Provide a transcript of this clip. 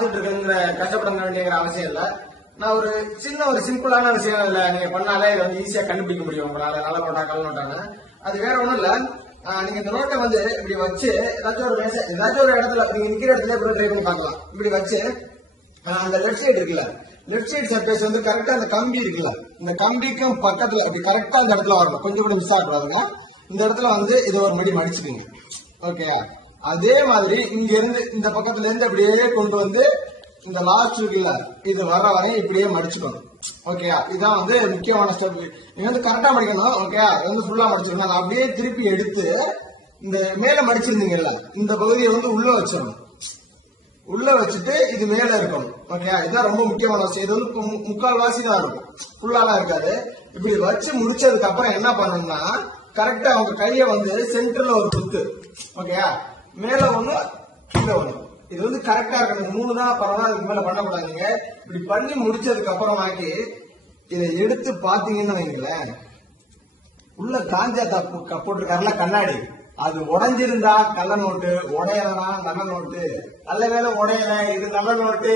பாத்துட்டு இருக்குங்கிற கஷ்டப்பட வேண்டியங்கிற அவசியம் இல்ல. நான் ஒரு சிம்பிளான விஷயம் இல்ல, நீங்க பண்ணாலே இதை வந்து ஈஸியா கண்டுபிடிக்க முடியும் உங்களால. நல்ல நோட்டா கள்ள நோட்டான்னு அது வேற ஒண்ணும் இல்ல. நீங்க இந்த நோட்டை வந்து இப்படி வச்சு ஏதாச்சும் ஒரு இடத்துல நீங்க நிக்கிற இடத்துல இப்படி ட்ரை பண்ணி பார்க்கலாம். இப்படி வச்சு அந்த லெஃப்ட் சைடு இருக்குல்ல, லெஃப்ட் சைடு சர்ஃபேஸ் வந்து கரெக்டா அந்த கம்பி இருக்குல்ல, இந்த கம்பிக்கும் பக்கத்துல அப்படி கரெக்டா அந்த இடத்துல வரணும். கொஞ்சம் கூட மிஸ் ஆகக்கூடாதுங்க. இந்த இடத்துல வந்து இதை ஒரு மடி மடிச்சுக்கோங்க. ஓகே, அதே மாதிரி இங்க இருந்து இந்த பக்கத்துல இருந்து அப்படியே கொண்டு வந்து இந்த லாஸ்ட் இருக்குல்ல, இது வர வரையும் இப்படியே மடிச்சுக்கணும். ஓகேயா, இதுதான் வந்து முக்கியமான ஸ்டெப். நீங்க வந்து கரெக்டா மடிக்கணும். ஓகே, வந்து ஃபுல்லா மடிச்சிருக்கணும். அப்படியே திருப்பி எடுத்து இந்த மேல மடிச்சிருந்தீங்கல்ல, இந்த பகுதியை வந்து உள்ள வச்சிடணும். உள்ள வச்சுட்டு இது மேல இருக்கணும். ஓகே, இதுதான் ரொம்ப முக்கியமான விஷயம். இது வந்து முக்கால் வாசி தான் இருக்கும், ஃபுல்லாலாம் இருக்காது. இப்படி வச்சு முடிச்சதுக்கு அப்புறம் என்ன பண்ணணும்னா, கரெக்டா அவங்க கைய வந்து சென்டர்ல ஒரு குத்து. ஓகேயா, மேல ஒண்ணு கீழே ஒண்ணு. இது வந்து கரெக்டா இருக்கணும். 3 தான் பரவாயில்ல, அதுக்கு மேல பண்ணக்கூடாதுங்க. இப்படி பண்ணி முடிச்சதுக்கு அப்புறமாக்கி இதை எடுத்து பாத்தீங்கன்னு வைங்களேன், உள்ள காஞ்சா போட்டிருக்காருல கண்ணாடி, அது உடைஞ்சிருந்தா கள்ள நோட்டு, உடையலனா நல்ல நோட்டு. நல்ல வேலை உடையல, இது நல்ல நோட்டு.